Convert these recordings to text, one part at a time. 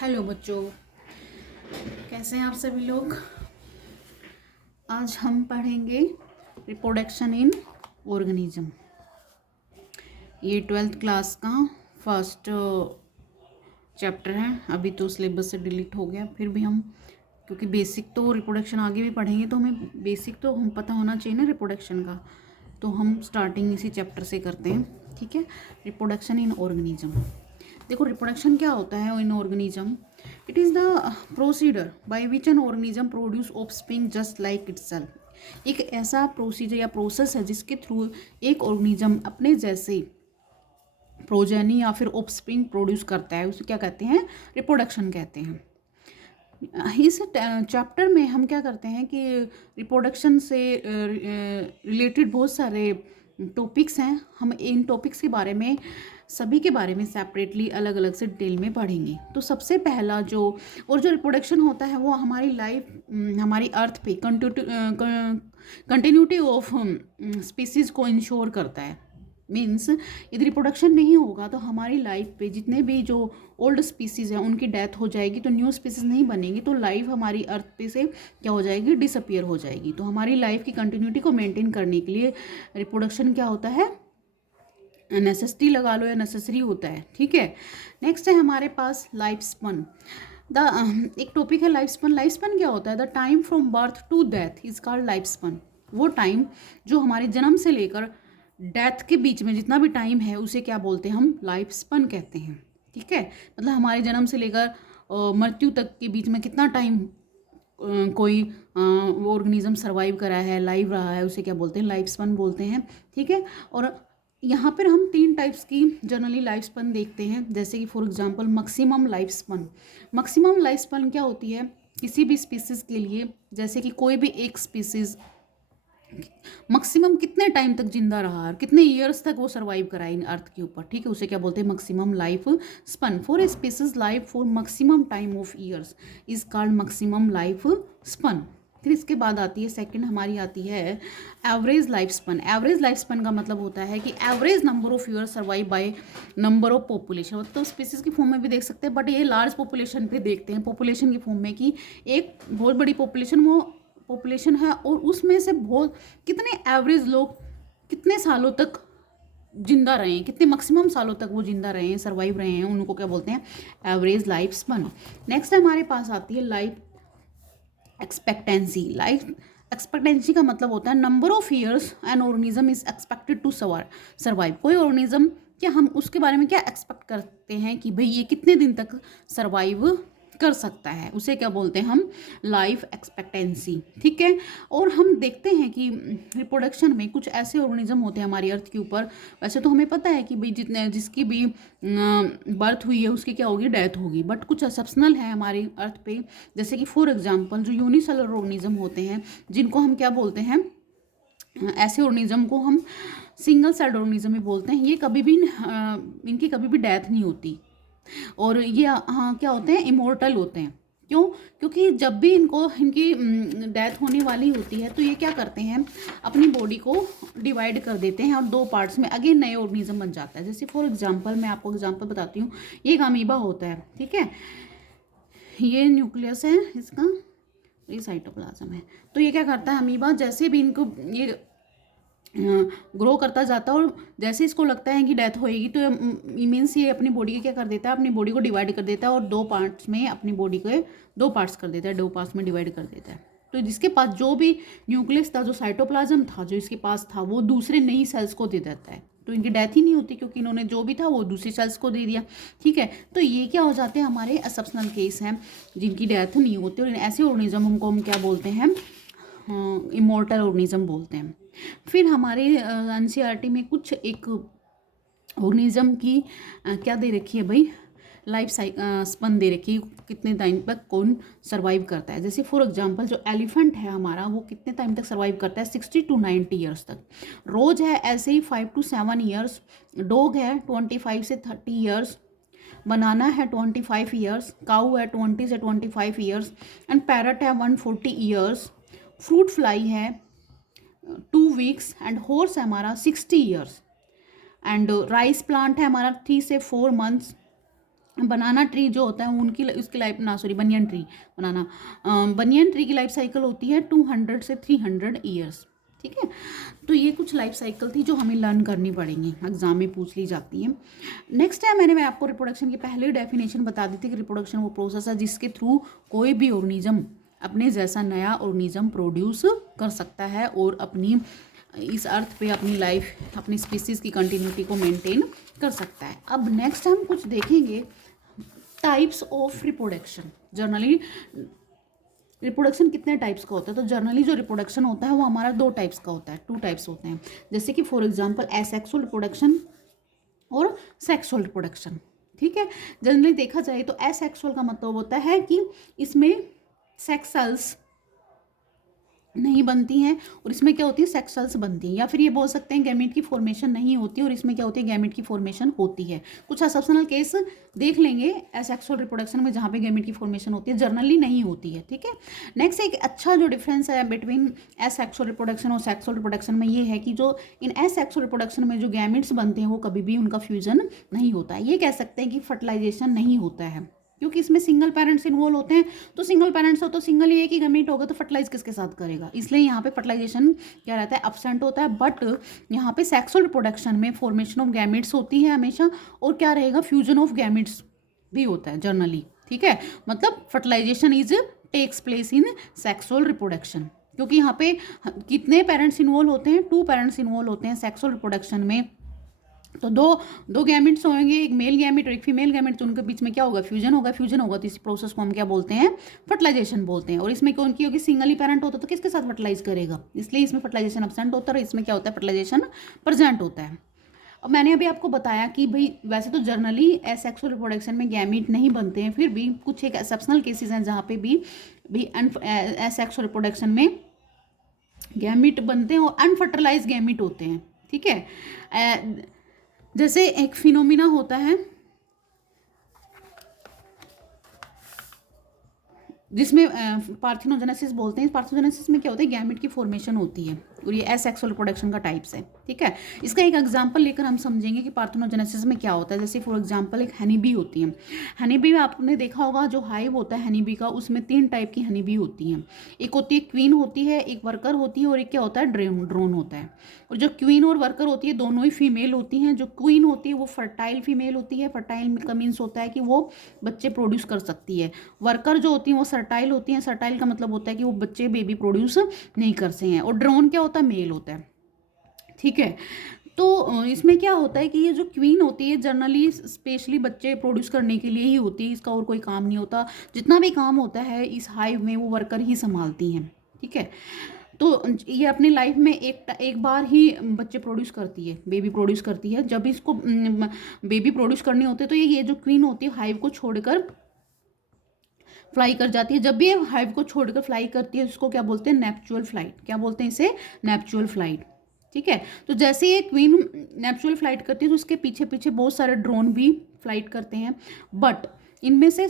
Hello बच्चों, कैसे हैं आप सभी लोग। आज हम पढ़ेंगे रिप्रोडक्शन इन ऑर्गेनिज्म। ये 12th क्लास का फर्स्ट चैप्टर है। अभी तो सिलेबस से डिलीट हो गया, फिर भी हम क्योंकि बेसिक तो रिप्रोडक्शन आगे भी पढ़ेंगे तो हमें बेसिक तो हम पता होना चाहिए ना रिप्रोडक्शन का। तो हम स्टार्टिंग इसी चैप्टर से करते हैं, ठीक है। Reproduction in organism. देखो रिप्रोडक्शन क्या होता है इन organism. It is the procedure by which an organism produce offspring just like itself. एक ऐसा प्रोसीजर या प्रोसेस है जिसके थ्रू एक ऑर्गेनिज्म अपने जैसे प्रोजेनी या फिर ऑफस्प्रिंग प्रोड्यूस करता है। उसे क्या कहते हैं? रिप्रोडक्शन कहते हैं। इस चैप्टर में हम क्या करते हैं कि रिप्रोडक्शन से रिलेटेड बहुत सारे टॉपिक्स हैं। हम इन टॉपिक्स के बारे में सभी के बारे में सेपरेटली अलग अलग से डिटेल में पढ़ेंगे। तो सबसे पहला जो रिप्रोडक्शन होता है वो हमारी लाइफ, हमारी अर्थ पे कंटिन्यूटी ऑफ स्पीसीज़ को इंश्योर करता है। मीन्स यदि रिप्रोडक्शन नहीं होगा तो हमारी लाइफ पे जितने भी जो ओल्ड स्पीसीज़ हैं उनकी डेथ हो जाएगी, तो न्यू स्पीसीज़ नहीं बनेगी, तो लाइफ हमारी अर्थ पे से क्या हो जाएगी? डिसअपियर हो जाएगी। तो हमारी लाइफ की कंटिन्यूटी को मेंटेन करने के लिए रिप्रोडक्शन क्या होता है? नेसेसिटी लगा लो या नेसेसरी होता है, ठीक है। नेक्स्ट है हमारे पास लाइफ स्पन। एक टॉपिक है लाइफ स्पन। लाइफ स्पन क्या होता है? The time from birth to death is called lifespan. वो टाइम जो हमारे जन्म से लेकर डेथ के बीच में जितना भी टाइम है उसे क्या बोलते हैं? हम लाइफ स्पन कहते हैं, ठीक है। मतलब हमारे जन्म से लेकर मृत्यु तक के बीच में कितना टाइम कोई ऑर्गेनिज्म सर्वाइव करा है, लाइव रहा है, उसे क्या बोलते हैं? लाइफ स्पन बोलते हैं, ठीक है। और यहाँ पर हम 3 टाइप्स की जनरली लाइफ स्पन देखते हैं, जैसे कि for example maximum lifespan. Maximum lifespan क्या होती है? किसी भी स्पीसीज़ के लिए, जैसे कि कोई भी एक स्पीसीज़ मैक्सिमम कितने टाइम तक जिंदा रहा और कितने ईयर्स तक वो सर्वाइव करा इन अर्थ के ऊपर, ठीक है, उसे क्या बोलते हैं? Maximum lifespan. For a species life for maximum time of years is called maximum lifespan. फिर इसके बाद आती है सेकंड, हमारी आती है average lifespan. Average lifespan का मतलब होता है कि average number of years survive by number of population. तो स्पीसीज की फॉर्म में भी देख सकते हैं, बट ये लार्ज पॉपुलेशन पे देखते हैं, पॉपुलेशन की फॉर्म में, कि एक बहुत बड़ी पॉपुलेशन है और उसमें से बहुत कितने एवरेज लोग कितने सालों तक जिंदा रहे हैं, कितने मैक्सिमम सालों तक वो जिंदा रहे हैं, सर्वाइव रहे हैं, उनको क्या बोलते हैं? Average life spun. नेक्स्ट हमारे पास आती है लाइफ एक्सपेक्टेंसी। लाइफ एक्सपेक्टेंसी का मतलब होता है number of years an organism is expected to survive. कोई ऑर्गेनिज्म क्या हम उसके बारे में क्या एक्सपेक्ट करते हैं कि भाई ये कितने दिन तक सर्वाइव कर सकता है, उसे क्या बोलते हैं हम? लाइफ एक्सपेक्टेंसी, ठीक है। और हम देखते हैं कि रिप्रोडक्शन में कुछ ऐसे ऑर्गेनिज्म होते हैं हमारी अर्थ के ऊपर। वैसे तो हमें पता है कि भाई जिसकी भी बर्थ हुई है उसकी क्या होगी? डेथ होगी, बट कुछ एक्सेप्शनल है हमारी अर्थ पे, जैसे कि फॉर एग्जाम्पल जो यूनिसेलुलर ऑर्गेनिज्म होते हैं, जिनको हम क्या बोलते हैं? ऐसे ऑर्गेनिज्म को हम सिंगल सेल्ड ऑर्गेनिज्म भी बोलते हैं। ये कभी भी इनकी कभी भी डेथ नहीं होती, और ये हाँ क्या होते हैं? इमोर्टल होते हैं। क्यों? क्योंकि जब भी इनकी डेथ होने वाली होती है तो ये क्या करते हैं? अपनी बॉडी को डिवाइड कर देते हैं और 2 पार्ट्स में अगेन नए ऑर्गेनिज्म बन जाता है। जैसे फॉर एग्जांपल मैं आपको एग्जांपल बताती हूँ। ये एक अमीबा होता है, ठीक है। ये न्यूक्लियस है इसका, ये साइटोप्लाज्म है। तो ये क्या करता है? अमीबा जैसे भी इनको ये ग्रो करता जाता है और जैसे इसको लगता है कि डेथ होएगी तो मीन्स ये अपनी बॉडी को क्या कर देता है? अपनी बॉडी को डिवाइड कर देता है और 2 पार्ट्स में अपनी बॉडी को 2 पार्ट्स कर देता है, 2 पार्ट्स में डिवाइड कर देता है। तो जिसके पास जो भी न्यूक्लियस था, जो साइटोप्लाज्म था, जो इसके पास था, वो दूसरे नई सेल्स को दे देता है। तो इनकी डेथ ही नहीं होती क्योंकि इन्होंने जो भी था वो दूसरी सेल्स को दे दिया, ठीक है। तो ये क्या हो जाते हैं? हमारे एक्सेप्शनल केस हैं जिनकी डेथ नहीं होती, और ऐसे ऑर्गेनिज्म को हम क्या बोलते हैं? इमोर्टल ऑर्गेनिज्म बोलते हैं। फिर हमारे एनसीईआरटी में कुछ एक ऑर्गेनिज्म की क्या दे रखी है भाई? लाइफ स्पन दे रखी है, कितने टाइम तक कौन सर्वाइव करता है। जैसे फॉर एग्जांपल जो एलिफेंट है हमारा, वो कितने टाइम तक सर्वाइव करता है? 60 to 90 ईयर्स तक। रोज है ऐसे ही 5 to 7 ईयर्स। डॉग है 25 से 30 ईयर्स। बनाना है 25 ईयर्स। काऊ है 20 से 25 ईयर्स। एंड पैरट है 140 ईयर्स। फ्रूट फ्लाई है 2 वीक्स। एंड हॉर्स है हमारा 60 ईयर्स। एंड राइस प्लांट है हमारा 3 से 4 मंथ्स। बनाना ट्री जो होता है उनकी उसकी लाइफ ना, सॉरी, बनियन ट्री, बनाना बनियन ट्री की लाइफ साइकिल होती है 200 से 300 ईयर्स। ठीक है, तो ये कुछ लाइफ साइकिल थी जो हमें लर्न करनी पड़ेंगी, एग्जाम में पूछ ली जाती है। नेक्स्ट टाइम मैं आपको रिप्रोडक्शन की पहले डेफिनेशन बता दी थी कि रिप्रोडक्शन वो प्रोसेस है जिसके थ्रू कोई भी ऑर्गेनिज्म अपने जैसा नया ऑर्गेनिज्म प्रोड्यूस कर सकता है और अपनी इस अर्थ पे अपनी लाइफ, अपनी स्पीसीज़ की कंटिन्यूटी को मेंटेन कर सकता है। अब नेक्स्ट हम कुछ देखेंगे types of reproduction. Generally reproduction कितने टाइप्स का होता है, तो जर्नली जो रिप्रोडक्शन होता है वो हमारा 2 टाइप्स का होता है, 2 टाइप्स होते हैं। जैसे कि फॉर एग्जांपल एसेक्सुअल रिप्रोडक्शन और सेक्सुअल रिप्रोडक्शन। ठीक है, जनरली देखा जाए तो एसेक्सुअल का मतलब होता है कि इसमें सेक्स सेल्स नहीं बनती हैं और इसमें क्या होती है, सेक्स सेल्स बनती हैं, या फिर ये बोल सकते हैं गैमेट की फॉर्मेशन नहीं होती और इसमें क्या होती है, गैमेट की फॉर्मेशन होती है। कुछ एक्सेप्शनल केस देख लेंगे एसेक्सुअल रिप्रोडक्शन में जहाँ पे गैमेट की फॉर्मेशन होती है, जर्नली नहीं होती है। ठीक है, नेक्स्ट एक अच्छा जो डिफरेंस है बिटवीन एसेक्सुअल रिप्रोडक्शन और सेक्सुअल रिप्रोडक्शन में ये है कि जो इन एसेक्सुअल रिप्रोडक्शन में जो गैमेट्स बनते हैं वो कभी भी उनका फ्यूजन नहीं होता है। ये कह सकते हैं कि फर्टिलाइजेशन नहीं होता है, क्योंकि इसमें सिंगल पेरेंट्स इन्वॉल्व होते हैं। तो सिंगल पेरेंट्स हो तो सिंगल ही एक ही गमीट होगा, तो फर्टिलाइज किसके साथ करेगा, इसलिए यहाँ पे फर्टिलाइजेशन क्या रहता है, एब्सेंट होता है। बट यहाँ पे सेक्सुअल रिप्रोडक्शन में फॉर्मेशन ऑफ गैमेट्स होती है हमेशा, और क्या रहेगा, फ्यूजन ऑफ गैमेट्स भी होता है जर्नली। ठीक है, मतलब fertilisation is takes place in sexual reproduction, क्योंकि यहाँ पे कितने पेरेंट्स इन्वॉल्व होते हैं, 2 पेरेंट्स इन्वॉल्व होते हैं सेक्सुअल रिप्रोडक्शन में। तो दो गैमेट्स होंगे, एक मेल गैमेट और एक फीमेल गैमेट, तो उनके बीच में क्या होगा, फ्यूजन होगा। फ्यूजन होगा तो इस प्रोसेस को हम क्या बोलते हैं, फर्टिलाइजेशन बोलते हैं। और इसमें कौन की होगी, सिंगल ही पेरेंट होता है तो किसके साथ फर्टिलाइज करेगा, इसलिए इसमें फर्टिलाइजेशन एब्सेंट होता है और इसमें क्या होता है, फर्टिलाइजेशन प्रेजेंट होता है। अब मैंने अभी आपको बताया कि भाई वैसे तो जर्नली एसेक्सुअल रिप्रोडक्शन में गैमेट नहीं बनते हैं, फिर भी कुछ एक एक्सेप्शनल केसेस हैं जहाँ पे भी एसेक्सुअल रिप्रोडक्शन में गैमेट बनते हैं और अनफर्टिलाइज गैमेट होते हैं। ठीक है, जैसे एक फिनोमिना होता है जिसमें पार्थिनोजेनेसिस बोलते हैं। पार्थिनोजेनेसिस में क्या होता है, गैमेट की फॉर्मेशन होती है और ये एसेक्सुअल रिप्रोडक्शन का टाइप्स है। ठीक है, इसका एक एग्जांपल लेकर हम समझेंगे कि पार्थिनोजेनेसिस में क्या होता है। जैसे फॉर एग्जांपल एक हनी बी होती है। हनी बी आपने देखा होगा, जो हाइव होता है हनी बी का, उसमें 3 टाइप की हनी बी होती हैं। एक होती है क्वीन होती है, एक वर्कर होती है और एक क्या होता है, ड्रोन होता है। और जो क्वीन और वर्कर होती है दोनों ही फीमेल होती हैं। जो क्वीन होती है वो फर्टाइल फीमेल होती है। फर्टाइल का मीन्स होता है कि वो बच्चे प्रोड्यूस कर सकती है। वर्कर जो होती हैं वो सर्टाइल होती हैं। सर्टाइल का मतलब होता है कि वो बच्चे बेबी प्रोड्यूस नहीं कर सकते हैं। और ड्रोन क्या होता है, मेल होता है। ठीक है, तो इसमें क्या होता है कि ये जो क्वीन होती है जनरली स्पेशली बच्चे प्रोड्यूस करने के लिए ही होती है, इसका और कोई काम नहीं होता। जितना भी काम होता है इस हाइव में वो वर्कर ही संभालती हैं। ठीक है, तो ये अपनी लाइफ में एक बार ही बच्चे प्रोड्यूस करती है, बेबी प्रोड्यूस करती है। जब इसको बेबी प्रोड्यूस करने होते हैं तो ये जो क्वीन होती है हाइव को छोड़कर फ्लाई कर जाती है। जब भी ये हाइव को छोड़कर फ्लाई करती है इसको क्या बोलते हैं, नेप्चुअल फ्लाइट। क्या बोलते हैं इसे, नेप्चुअल फ्लाइट। ठीक है, तो जैसे ये क्वीन नेप्चुअल फ्लाइट करती है तो उसके पीछे पीछे बहुत सारे ड्रोन भी फ्लाइट करते हैं। बट इनमें से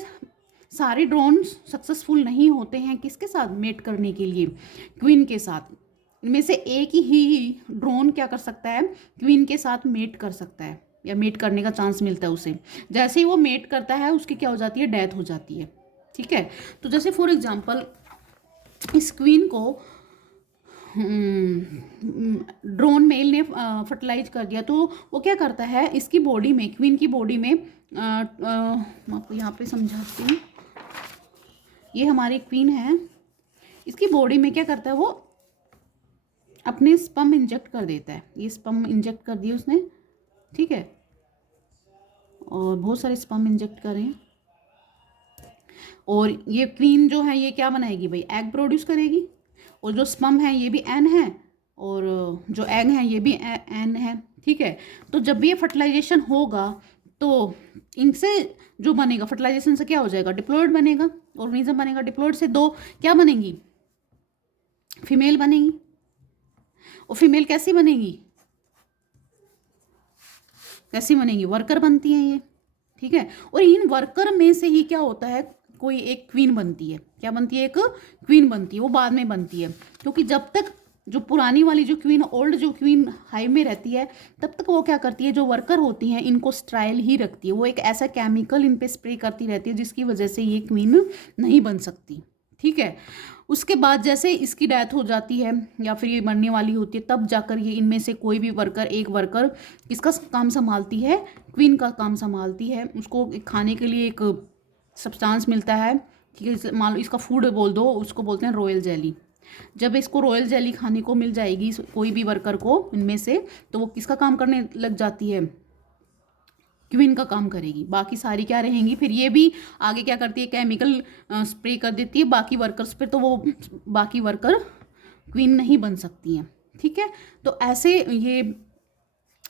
सारे ड्रोन सक्सेसफुल नहीं होते हैं किसके साथ, मेट करने के लिए, क्वीन के साथ। इनमें से एक ही ड्रोन क्या कर सकता है, क्वीन के साथ मेट कर सकता है या मेट करने का चांस मिलता है उसे। जैसे ही वो मेट करता है उसकी क्या हो जाती है, डेथ हो जाती है। ठीक है, तो जैसे फॉर एग्जांपल इस क्वीन को ड्रोन मेल ने फर्टिलाइज कर दिया, तो वो क्या करता है, इसकी बॉडी में, क्वीन की बॉडी में, मैं आपको यहाँ पे समझाती हूँ। ये हमारी क्वीन है, इसकी बॉडी में क्या करता है, वो अपने स्पर्म इंजेक्ट कर देता है। ये स्पर्म इंजेक्ट कर दिए उसने। ठीक है, और बहुत सारे स्पर्म इंजेक्ट करें, और ये क्वीन जो है ये क्या बनाएगी भाई, एग प्रोड्यूस करेगी। और जो स्पर्म है ये भी एन है और जो एग है ये भी एन है। ठीक है, तो जब भी ये फर्टिलाइजेशन होगा तो इनसे जो बनेगा, फर्टिलाइजेशन से क्या हो जाएगा, डिप्लॉयड बनेगा, ऑर्गेनिज्म बनेगा। डिप्लॉयड से 2 क्या बनेंगी, फीमेल बनेगी। और फीमेल कैसी बनेगी, कैसी बनेगी, वर्कर बनती हैं ये। ठीक है, और इन वर्कर में से ही क्या होता है, कोई एक क्वीन बनती है। क्या बनती है, एक क्वीन बनती है। वो बाद में बनती है, क्योंकि जब तक जो पुरानी वाली जो क्वीन, ओल्ड जो क्वीन हाइव में रहती है, तब तक वो क्या करती है, जो वर्कर होती हैं इनको स्ट्राइल ही रखती है। वो एक ऐसा केमिकल इन पे स्प्रे करती रहती है जिसकी वजह से ये क्वीन नहीं बन सकती। ठीक है। उसके बाद जैसे इसकी डेथ हो जाती है या फिर ये मरने वाली होती है, तब जाकर ये इनमें से कोई भी वर्कर, एक वर्कर किसका काम संभालती है, क्वीन का काम संभालती है। उसको खाने के लिए एक सब्सटेंस मिलता है, ठीक है, मान लो इसका फूड बोल दो, उसको बोलते हैं रॉयल जेली। जब इसको रॉयल जेली खाने को मिल जाएगी कोई भी वर्कर को इनमें से, तो वो किसका काम करने लग जाती है, क्वीन का काम करेगी। बाकी सारी क्या रहेंगी, फिर ये भी आगे क्या करती है, केमिकल स्प्रे कर देती है बाकी वर्कर्स पे, तो वो बाकी वर्कर क्वीन नहीं बन सकती हैं। ठीक है, तो ऐसे ये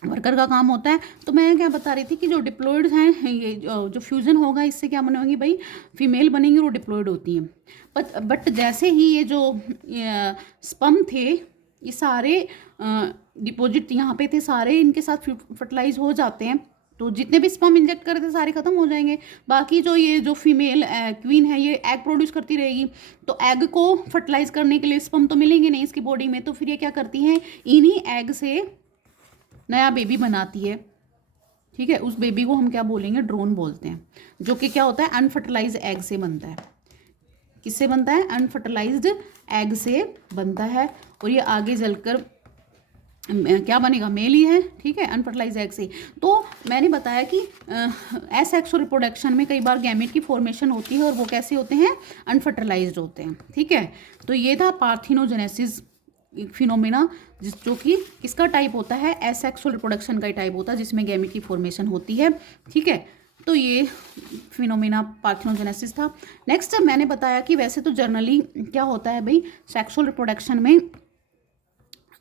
वर्कर का काम होता है। तो मैं क्या बता रही थी कि जो डिप्लॉयड हैं, ये जो फ्यूज़न होगा इससे क्या बनेंगी भाई, फीमेल बनेंगी, वो डिप्लॉयड होती हैं। बट जैसे ही ये जो स्पर्म थे, ये सारे डिपॉजिट यहाँ पे थे, सारे इनके साथ फर्टिलाइज हो जाते हैं, तो जितने भी स्पर्म इंजेक्ट करे थे सारे खत्म हो जाएंगे। बाकी जो ये जो फीमेल क्वीन है ये एग प्रोड्यूस करती रहेगी, तो एग को फर्टिलाइज करने के लिए स्पर्म तो मिलेंगे नहीं इसकी बॉडी में, तो फिर ये क्या करती हैं, इन्हीं एग से नया बेबी बनाती है। ठीक है, उस बेबी को हम क्या बोलेंगे, ड्रोन बोलते हैं, जो कि क्या होता है, अनफर्टिलाइज्ड एग से बनता है। किससे बनता है, अनफर्टिलाइज्ड एग से बनता है, और ये आगे चलकर क्या बनेगा, मेल ही है। ठीक है, अनफर्टिलाइज एग से। तो मैंने बताया कि एसेक्सुअल रिप्रोडक्शन में कई बार गैमेट की फॉर्मेशन होती है और वो कैसे होते हैं, अनफर्टिलाइज्ड होते हैं। ठीक है, तो ये था पार्थिनोजेनेसिस फिनोमेना, जो कि किसका टाइप होता है, एसेक्सुअल रिप्रोडक्शन का टाइप होता है, जिसमें गैमेट की फॉर्मेशन होती है। ठीक है, तो ये फिनोमेना पार्थिनोजेनेसिस था। नेक्स्ट मैंने बताया कि वैसे तो जनरली क्या होता है भाई, सेक्सुअल रिप्रोडक्शन में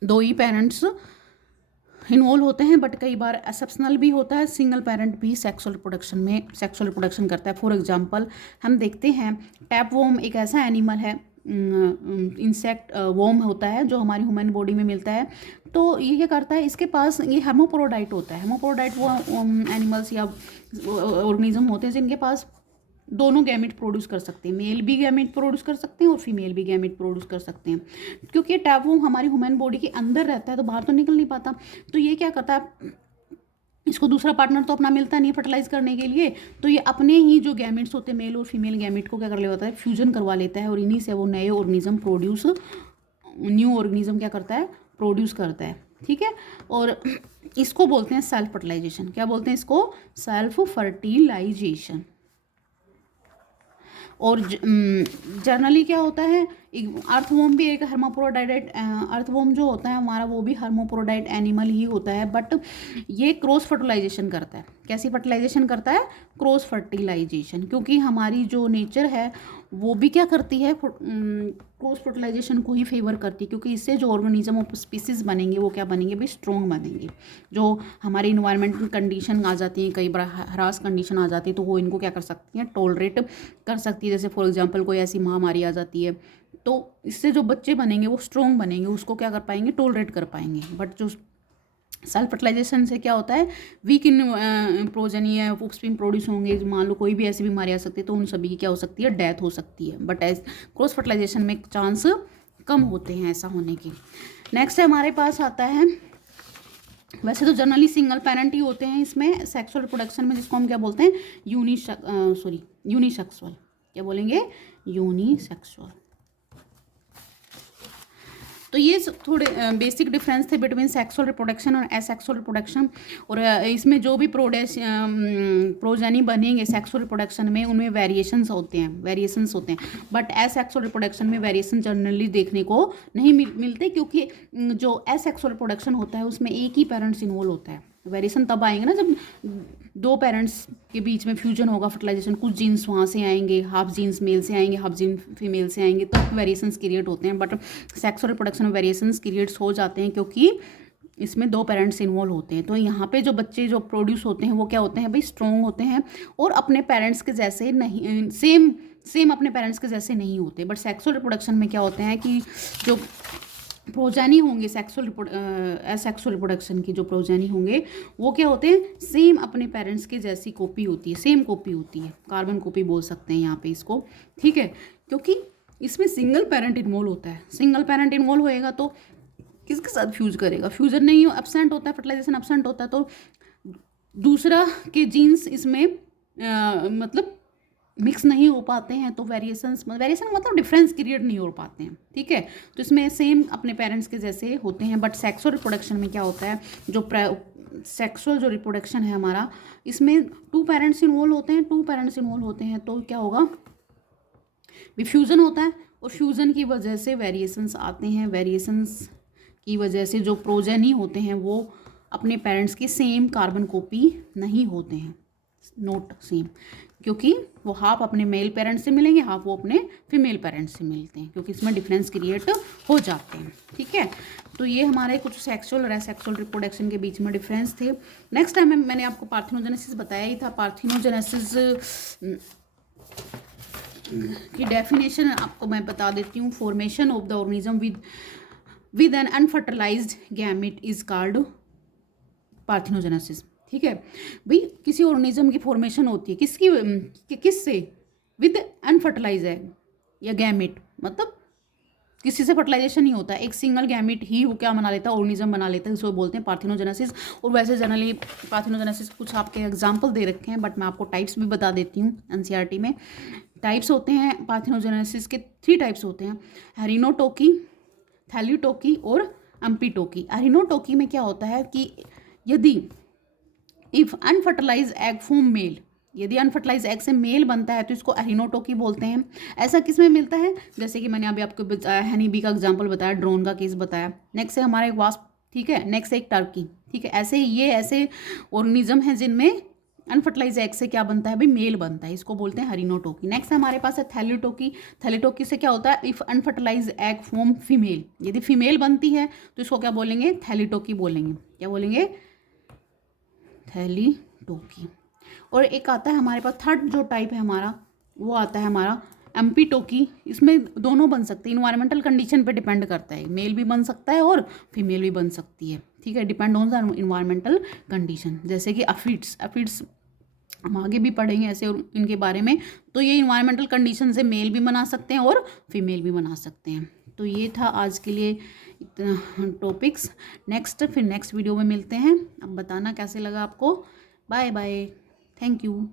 दो ही पेरेंट्स इन्वॉल्व होते हैं, बट कई बार एक्सेप्शनल भी होता है, सिंगल पेरेंट भी सेक्सुअल रिप्रोडक्शन करता है। फॉर एग्जांपल हम देखते हैं टैपवॉर्म एक ऐसा एनिमल है, इंसेक्ट वॉर्म होता है जो हमारी ह्यूमन बॉडी में मिलता है। तो ये क्या करता है, इसके पास ये हेर्माफ्रोडाइट होता है। हेर्माफ्रोडाइट वो एनिमल्स या ऑर्गेनिज्म होते हैं जिनके पास दोनों गैमेट प्रोड्यूस कर सकते हैं, मेल भी गैमेट प्रोड्यूस कर सकते हैं और फीमेल भी गैमेट प्रोड्यूस कर सकते हैं। क्योंकि टैपवॉर्म हमारी ह्यूमन बॉडी के अंदर रहता है तो बाहर तो निकल नहीं पाता, तो ये क्या करता है, इसको दूसरा पार्टनर तो अपना मिलता नहीं फर्टिलाइज करने के लिए, तो ये अपने ही जो गैमेट्स होते हैं, मेल और फीमेल गैमेट को क्या कर लेता है, फ्यूजन करवा लेता है, और इन्हीं से वो नए ऑर्गेनिज्म न्यू ऑर्गेनिज्म क्या करता है, प्रोड्यूस करता है। ठीक है, और इसको बोलते हैं सेल्फ फर्टिलाइजेशन। क्या बोलते हैं इसको, सेल्फ फर्टिलाइजेशन। और जनरली क्या होता है, अर्थवॉर्म भी एक हर्माफ्रोडाइट, अर्थवॉर्म जो होता है हमारा वो भी हर्माफ्रोडाइट एनिमल ही होता है, बट ये क्रॉस फर्टिलाइजेशन करता है। कैसी फर्टिलाइजेशन करता है, क्रॉस फर्टिलाइजेशन, क्योंकि हमारी जो नेचर है वो भी क्या करती है, क्रॉस फर्टिलाइजेशन को ही फेवर करती है, क्योंकि इससे जो ऑर्गेनिज्म ऑफ स्पीसीज बनेंगे वो क्या बनेंगे भी, स्ट्रॉन्ग बनेंगे। जो हमारी इन्वायरमेंटल कंडीशन आ जाती हैं, कई बार हरास कंडीशन आ जाती है, तो वो इनको क्या कर सकती हैं, टॉलरेट कर सकती है। जैसे फॉर एग्जांपल कोई ऐसी महामारी आ जाती है, तो इससे जो बच्चे बनेंगे वो स्ट्रॉन्ग बनेंगे, उसको क्या कर पाएंगे, टॉलरेट कर पाएंगे। बट जो सेल्फ फर्टिलाइजेशन से क्या होता है, वीक इन प्रोजनी या ऑफस्प्रिंग प्रोड्यूस होंगे, मान लो कोई भी ऐसी बीमारी आ सकती है, तो उन सभी की क्या हो सकती है, डेथ हो सकती है। बट क्रॉस फर्टिलाइजेशन में चांस कम होते हैं ऐसा होने के। नेक्स्ट हमारे पास आता है, वैसे तो जनरली सिंगल पेरेंट ही होते हैं इसमें सेक्सुअल रिप्रोडक्शन में, जिसको हम क्या बोलते हैं, यूनिसेक्सुअल। क्या बोलेंगे, यूनिसेक्सुअल। तो ये थोड़े बेसिक डिफरेंस थे बिटवीन सेक्सुअल रिप्रोडक्शन और एसेक्सुअल रिप्रोडक्शन। और इसमें जो भी प्रोजेनी बनेंगे सेक्सुअल रिप्रोडक्शन में, उनमें वेरिएशंस होते हैं, बट एसेक्सुअल रिप्रोडक्शन में वेरिएशन जनरली देखने को नहीं मिलते, क्योंकि जो एसेक्सुअल रिप्रोडक्शन होता है उसमें एक ही पेरेंट्स इन्वॉल्व होता है। वेरिएशन तब आएंगे ना जब दो पेरेंट्स के बीच में फ्यूजन होगा, फर्टिलाइजेशन, कुछ जीन्स वहाँ से आएंगे, हाफ जीन्स मेल से आएंगे, हाफ जीन फीमेल से आएंगे, तो वेरिएशंस क्रिएट होते हैं। बट सेक्सुअल रिप्रोडक्शन में वेरिएशंस क्रिएट्स हो जाते हैं क्योंकि इसमें दो पेरेंट्स इन्वॉल्व होते हैं। तो यहाँ पे जो बच्चे जो प्रोड्यूस होते हैं वो क्या होते हैं भाई, स्ट्रॉन्ग होते हैं और अपने पेरेंट्स के जैसे नहीं, सेम अपने पेरेंट्स के जैसे नहीं होते। बट सेक्सुअल रिप्रोडक्शन में क्या होते हैं कि जो प्रोजेनी होंगे एसेक्सुअल रिप्रोडक्शन की जो प्रोजेनी होंगे वो क्या होते हैं, सेम अपने पेरेंट्स के जैसी कॉपी होती है, सेम कॉपी होती है, कार्बन कॉपी बोल सकते हैं यहाँ पे इसको। ठीक है, क्योंकि इसमें सिंगल पेरेंट इन्वॉल्व होता है। सिंगल पेरेंट इन्वॉल्व होएगा तो किसके साथ फ्यूज करेगा, फ्यूजन नहीं हो, एब्सेंट होता है, फर्टिलाइजेशन एब्सेंट होता है, तो दूसरा के जीन्स इसमें मतलब मिक्स नहीं हो पाते हैं, तो वेरिएशन मतलब डिफरेंस क्रिएट नहीं हो पाते हैं, ठीक है। तो इसमें सेम अपने पेरेंट्स के जैसे होते हैं, बट सेक्सुअल रिप्रोडक्शन में क्या होता है, जो सेक्सुअल जो रिप्रोडक्शन है हमारा, इसमें 2 पेरेंट्स इन्वॉल्व होते हैं, तो क्या होगा, भी फ्यूज़न होता है, और फ्यूज़न की वजह से वेरिएशंस आते हैं, वेरिएशंस की वजह से जो प्रोजेनी होते हैं वो अपने पेरेंट्स की सेम कार्बन कॉपी नहीं होते हैं, नोट सेम, क्योंकि वो हाफ अपने मेल पेरेंट्स से मिलेंगे, हाफ वो अपने फीमेल पेरेंट्स से मिलते हैं, क्योंकि इसमें डिफरेंस क्रिएट हो जाते हैं, ठीक है। तो ये हमारे कुछ सेक्सुअल और एसेक्सुअल रिप्रोडक्शन के बीच में डिफरेंस थे। नेक्स्ट टाइम मैंने आपको पार्थिनोजेनेसिस बताया ही था। पार्थिनोजेनेसिस की डेफिनेशन आपको मैं बता देती हूँ। Formation of the organism with an unfertilised gamete is called parthenogenesis, ठीक है भाई। किसी ऑर्गेनिज्म की फॉर्मेशन होती है किससे, विद अनफर्टिलाइज एग या गैमेट, मतलब किसी से फर्टिलाइजेशन नहीं होता है, एक सिंगल गैमेट ही वो क्या बना लेता है, ऑर्गेनिज्म बना लेता है, इसको बोलते हैं पार्थिनोजेनेसिस। और वैसे जनरली पार्थिनोजेनेसिस कुछ आपके एग्जांपल दे रखे हैं, बट मैं आपको टाइप्स भी बता देती हूँ। एनसीईआरटी में टाइप्स होते हैं पार्थिनोजेनेसिस के, 3 टाइप्स होते हैं, हेरिनोटोकी, थैल्यूटोकी और एम्पीटोकी। हेरिनोटोकी में क्या होता है कि यदि if unfertilised egg form male, यदि अनफर्टिलाइज एग से मेल बनता है तो इसको हेरिनोटोकी बोलते हैं। ऐसा किस में मिलता है, जैसे कि मैंने अभी आपको बताया, हनी बी का एग्जांपल बताया, ड्रोन का केस बताया। नेक्स्ट है हमारा एक वास्प, ठीक है, नेक्स्ट है एक टर्की, ठीक है। ऐसे ये ऐसे ऑर्गेनिज्म हैं जिनमें अनफर्टिलाइज एग से क्या बनता है भाई, मेल बनता है, इसको बोलते हैं हेरिनोटोकी। नेक्स्ट हमारे पास है थैल्यूटोकी। थैल्यूटोकी से क्या होता है, if unfertilised egg form female, यदि फीमेल बनती है तो इसको क्या बोलेंगे, थैल्यूटोकी बोलेंगे। क्या बोलेंगे, थैलीटोकी। और एक आता है हमारे पास थर्ड जो टाइप है हमारा, वो आता है हमारा एम्पीटोकी। इसमें दोनों बन सकते हैं, इन्वायरमेंटल कंडीशन पे डिपेंड करता है, मेल भी बन सकता है और फीमेल भी बन सकती है, ठीक है, depend on the environmental condition. जैसे कि एफिड्स हम आगे भी पढ़ेंगे ऐसे इनके बारे में। तो ये इन्वायरमेंटल कंडीशन से मेल भी बना सकते हैं और फीमेल भी बना सकते हैं। तो ये था आज के लिए इतना टॉपिक्स। फिर नेक्स्ट वीडियो में मिलते हैं। अब बताना कैसे लगा आपको। Bye bye, thank you.